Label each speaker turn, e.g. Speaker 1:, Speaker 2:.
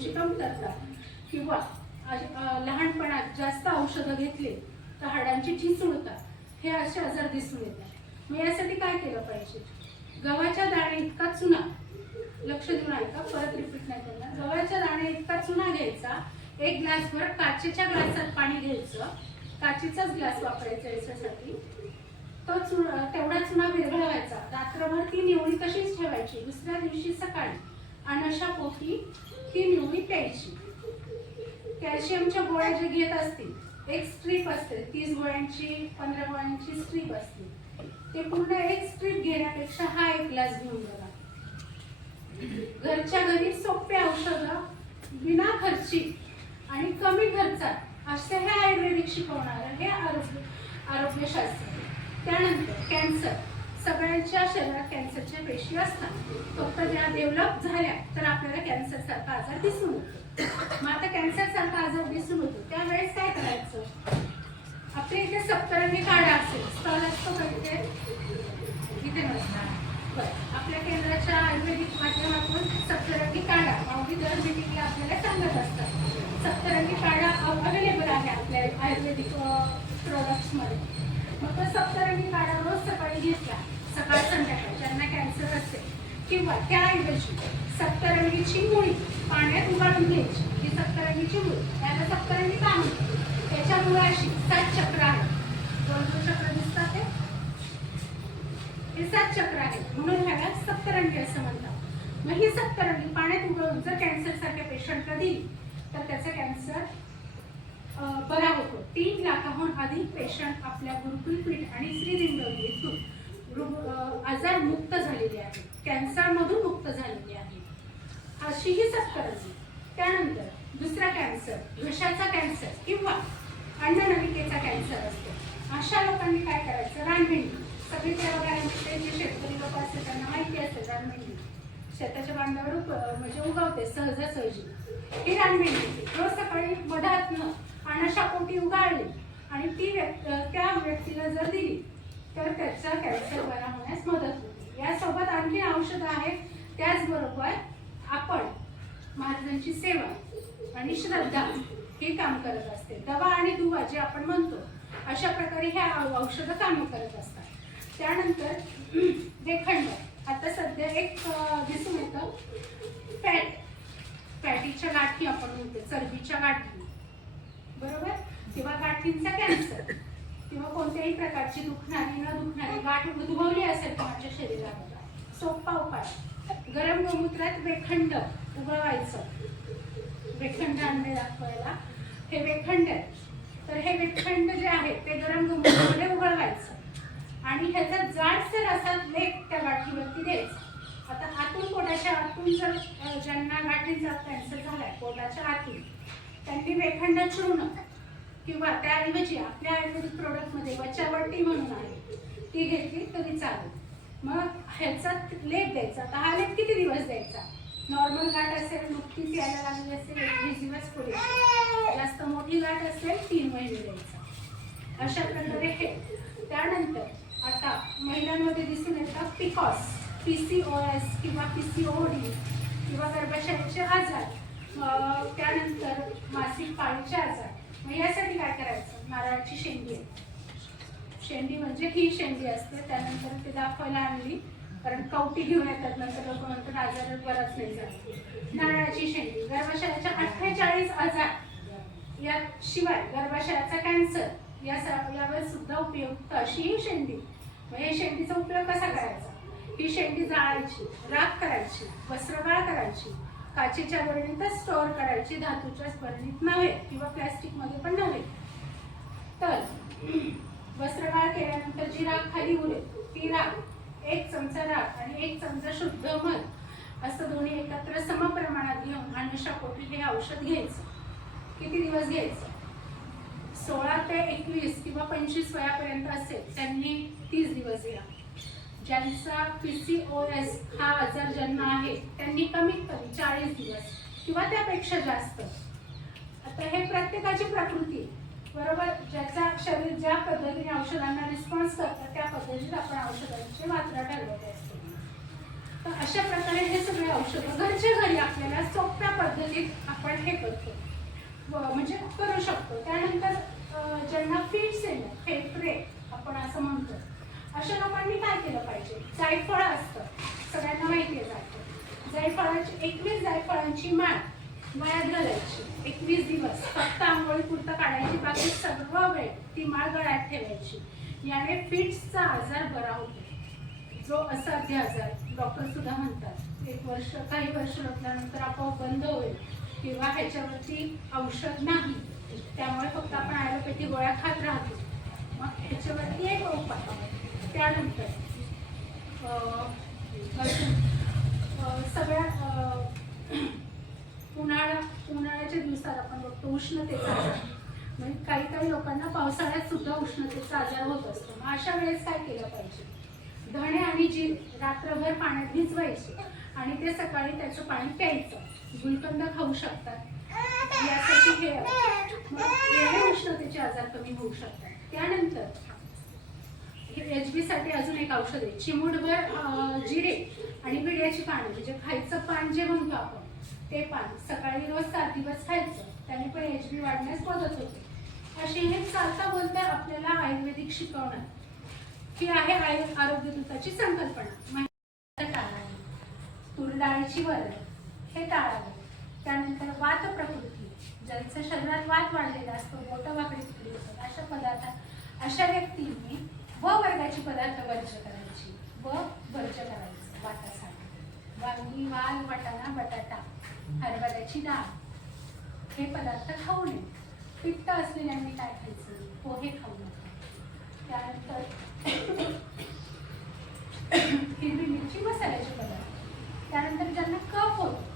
Speaker 1: झोपेची कमतरता. किंवा लहानपणात जास्त औषधं घेतली तर हाडांची ठिसूळता हे असे आजार दिसून येतात. मग यासाठी काय केलं पाहिजे? गव्हाच्या दाणे इतका चुना. लक्ष देऊन ऐका परत रिपीट नाही करणार. गव्हाच्या दाणे इतका चुना घ्यायचा एक ग्लासभर काचेच्या ग्लासात पाणी घ्यायचं काचेचाच ग्लास वापरायचा याच्यासाठी. तो चुना तेवढा चुना विरघळवायचा. रात्रभर ती निवळी तशीच ठेवायची. दुसऱ्या दिवशी सकाळी अनशा पोटी ही निवळी प्यायची. कॅल्शियमच्या गोळ्या जे घेत असतील एक स्ट्रीप असते तीस गोळ्यांची पंधरा गोळ्यांची स्ट्रीप असते. ते पूर्ण एक स्ट्रीप घेण्यापेक्षा हा एक ग्लास घेऊन बघा. घरच्या घरी सोपे औषधं विना खर्ची आणि कमी खर्चात असे हे आयुर्वेदिक शिकवणार हे आरोग्य आरोग्यशास्त्र. त्यानंतर कॅन्सर सगळ्यांच्या शरीरात कॅन्सरच्या पेशी असतात. फक्त ज्या डेव्हलप झाल्या तर आपल्याला कॅन्सर सारखा आजार दिसून येतो. मग आता कॅन्सर सारखा आजार दिसून येतो. त्यावेळेस काय करायचं? आपल्या इथे सप्तरंगी काढा असेल. स्टॉल असतो का इथे? इथे नसणार. बरं. आपल्या केंद्राच्या आयुर्वेदिक माध्यमातून सप्तरंगी काढा. अगदी दर मिटिंगला आपल्याला सांगत असतात. सप्तरंगी काढा अवेलेबल आहे आपल्या आयुर्वेदिक प्रोडक्ट्समध्ये मग तो सप्तरंगी काढा रोज सकाळी घेतला सकाळ संध्याकाळ ज्यांना कॅन्सर असेल किंवा त्याऐवजी सप्तरंगीची मुळी पाण्यात उगाळून घ्यायची. ही सप्तरंगीची मुळी त्याला सप्तरंगी का म्हणतो त्याच्या मुळाशी सात चक्र आहेत. दोन दोन चक्र दिसतात हे सात चक्र आहेत. म्हणून ह्याला सप्तरंगी असं म्हणतात. मग ही सप्तरंगी पाण्यात उगळून जर कॅन्सर सारख्या पेशंटला दिली तर त्याचा कॅन्सर बरा होतो. तीन लाखाहून अधिक पेशंट आपल्या गुरुकुल पीठ आणि श्री दिंडवली येतो आजार मुक्त झालेली आहे कॅन्सरमधून मुक्त झालेली आहे अशी ही सत्करणी त्यानंतर दुसरा कॅन्सर घशाचा कॅन्सर किंवा अन्ननलिकेचा कॅन्सर असतो. अशा लोकांनी काय करायचं? रानमेंढी सगळी ते जे शेतकरी लोक असतात त्यांना माहिती असते रानमेंढी शेताच्या बांधावर म्हणजे उगवते सहजासहजी. ही रानमेंढी रोज सकाळी मधातनं अनाशा पोटी उगाळली आणि ती व्यक् त्या व्यक्तीला जर दिली तर त्याचा कॅन्सर बरा होण्यास मदत होते. यासोबत आणखी औषधं आहेत. त्याचबरोबर आपण महाराजांची सेवा आणि श्रद्धा हे काम करत असते. दवा आणि दुवा जे आपण म्हणतो अशा प्रकारे हे औषधं कामं करत असतात. त्यानंतर देखंड. आता सध्या एक दिसून येतं. फॅट फॅटीच्या गाठी आपण म्हणतो चरबीच्या गाठी. बरोबर? किंवा गाठींचा कॅन्सर. किंवा कोणत्याही प्रकारची दुखणारी न दुखणारी गाठ उद्भवली असेल माझ्या शरीरामध्ये सोपा उपाय. गरम गोमूत्रात वेखंड उगवायचं. वेखंड आणले दाखवायला. हे वेखंड आहे. तर हे वेखंड जे आहे ते गरम गोमूत्रामध्ये उगळवायचं आणि ह्याचा जाडसर असा लेख त्या गाठीवरती द्यायचा. आता आतून पोटाच्या आतून जर अ, ज्यांना गाठींचा कॅन्सर झालाय पोटाच्या आतून त्यांनी वेखंड चूर्ण. किंवा त्याऐवजी आपल्या आयुर्वेदिक प्रोडक्टमध्ये वचावटी म्हणून आहे ती घेतली तरी चालेल. मग ह्याचा लेप द्यायचा. आता हा लेप किती दिवस द्यायचा? नॉर्मल गाठ असेल नुकतीच यायला लागली असेल एकवीस दिवस पुढे. जास्त मोठी गाठ असेल तीन महिने द्यायचा. अशा प्रकारे हे. त्यानंतर आता महिलांमध्ये दिसून येतात PCOS P C O S किंवा पी सी ओ डी किंवा गर्भाशयाचे आजार. त्यानंतर मासिक पाळीचे आजार. मग यासाठी काय करायचं? नारळाची शेंडी शेंडी म्हणजे ही शेंडी असते. त्यानंतर ते दाखवायला आणली. कारण कवटी घेऊन येतात. नंतर लोक म्हणतात आजार बराच नाही जात. नारळाची शेंडी. गर्भाशयाच्या अठ्ठेचाळीस आजार या शिवाय गर्भाशयाचा कॅन्सर या स- यावर सुद्धा उपयुक्त अशी ही शेंडी. मग या शेंडीचा उपयोग कसा करायचा? ही शेंडी जाळायची राख करायची वस्त्रगाळ करायची. काचेच्या बरणीतच स्टोअर करायची धातूच्या बरणीत नव्हे किंवा प्लॅस्टिकमध्ये पण नव्हे. तर वस्त्रगाळ केल्यानंतर जी राख खाली उरेल ती राख एक चमचा राख आणि एक चमचा शुद्ध मध असं दोन्ही एकत्र समप्रमाणात घेऊन अनुषा पोटी हे औषध घ्यायचं. किती दिवस घ्यायचं? सोळा ते एकवीस किंवा पंचवीस वयापर्यंत असेल त्यांनी तीस दिवस घ्या. ज्यांचा पी सी ओ एस हा आजार ज्यांना आहे त्यांनी कमीत कमी चाळीस दिवस किंवा त्यापेक्षा जास्त. आता हे प्रत्येकाची प्रकृती बरोबर? ज्याचा शरीर ज्या पद्धतीने औषधांना रिस्पॉन्स करतं त्या पद्धतीत आपण औषधांची मात्रा ठरवत असतो. तर अशा प्रकारे हे सगळे औषधं घरच्या घरी आपल्याला सोप्या पद्धतीत आपण हे करतो. म्हणजे करू शकतो. त्यानंतर ज्यांना फिट्स येणं फेफरे आपण असं म्हणतो. अशा लोकांनी काय केलं पाहिजे? जायफळ असतं. सगळ्यांना माहिती आहे जायफळ. जायफळाची एकवीस जायफळांची माळ गळ्यात घालायची. एकवीस दिवस. फक्त आंघोळी पुरतं काढायची. बाकी सर्व वेळ ती माळ गळ्यात ठेवायची. याने फिट्सचा आजार बरा होतो. जो असाध्य आजार डॉक्टर सुद्धा म्हणतात. एक वर्ष काही वर्ष रोखल्यानंतर आपोआप बंद होईल. किंवा ह्याच्यावरती औषध नाही. त्यामुळे फक्त आपण ॲलोपॅथी गोळ्या खात राहतो. मग ह्याच्यावरती एक उपाय. त्यानंतर सगळ्या उन्हाळा उन्हाळ्याच्या दिवसात आपण बघतो उष्णतेचा आजार. म्हणजे काही काही लोकांना पावसाळ्यात सुद्धा उष्णतेचा आजार होत असतो. मग अशा वेळेस काय केलं पाहिजे? धणे आणि जी रात्रभर पाण्यात भिजवायचे आणि ते सकाळी त्याचं पाणी प्यायचं. गुलकंद खाऊ शकतात. यासाठी हे मग उष्णतेचे आजार कमी होऊ शकतात. त्यानंतर एच बी साठी अजून एक औषध आहे. चिमूटभर जिरे आणि विड्याची पानं म्हणजे खायचं पान जे म्हणतो आपण ते पान. सकाळी रोज सात दिवस खायचं. त्याने पण एच बी वाढण्यास मदत होते. अशी हे चालता बोलता आपल्याला आयुर्वेदिक शिकवणार. ही आहे आयु आरोग्य दूताची संकल्पना. महिन्याचं टाळावे तूर डाळीची वरण. हे टाळावे त्यानंतर वात प्रकृती. ज्यांचं शरीरात वात वाढलेला असतो मोठं वाकडी तिकडे होतात अशा पदार्थ. अशा व्यक्तींनी व वर्गाची पदार्थ वर्ज करायची. व वर्ज करायचं. वातासाठी वांगी वाल वाटाणा बटाटा हरभऱ्याची डाळ. हे पदार्थ खाऊ नये. पित्त असलेल्यांनी काय खायचं? पोहे खाऊ नका. त्यानंतर हिरवी मिरची मसाल्याचे पदार्थ. त्यानंतर ज्यांना कफ होतो